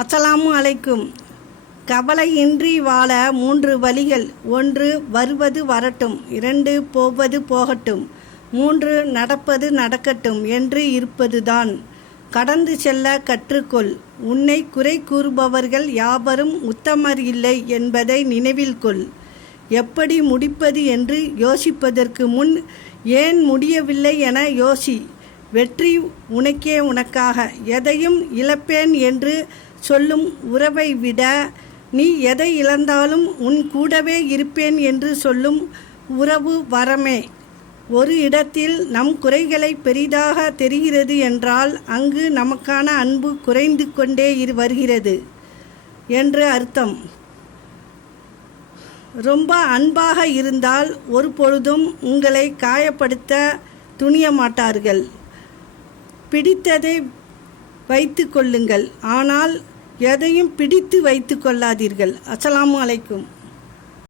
அஸ்ஸலாமு அலைக்கும். கவலையின்றி வாழ 3 வழிகள். 1 வருவது வரட்டும், 2 போவது போகட்டும், 3 நடப்பது நடக்கட்டும் என்று இருப்பதுதான். கடந்து செல்ல கற்றுக்கொள். உன்னை குறை கூறுபவர்கள் யாவரும் உத்தமர் இல்லை என்பதை நினைவில் கொள். எப்படி முடிப்பது என்று யோசிப்பதற்கு முன் ஏன் முடியவில்லை என யோசி. வெற்றி உனக்கே உனக்காக. எதையும் இழப்பேன் என்று சொல்லும் உறவை விட நீ எதை இழந்தாலும் உன் கூடவே இருப்பேன் என்று சொல்லும் உறவு வரமே. ஒரு இடத்தில் நம் குறைகளை பெரிதாக தெரிகிறது என்றால் அங்கு நமக்கான அன்பு குறைந்து கொண்டே வருகிறது என்று அர்த்தம். ரொம்ப அன்பாக இருந்தால் ஒரு பொழுதும் உங்களை காயப்படுத்த துணிய மாட்டார்கள். பிடித்ததை வைத்து கொள்ளுங்கள், ஆனால் எதையும் பிடித்து வைத்து கொள்ளாதீர்கள். அஸ்ஸலாமு அலைக்கும்.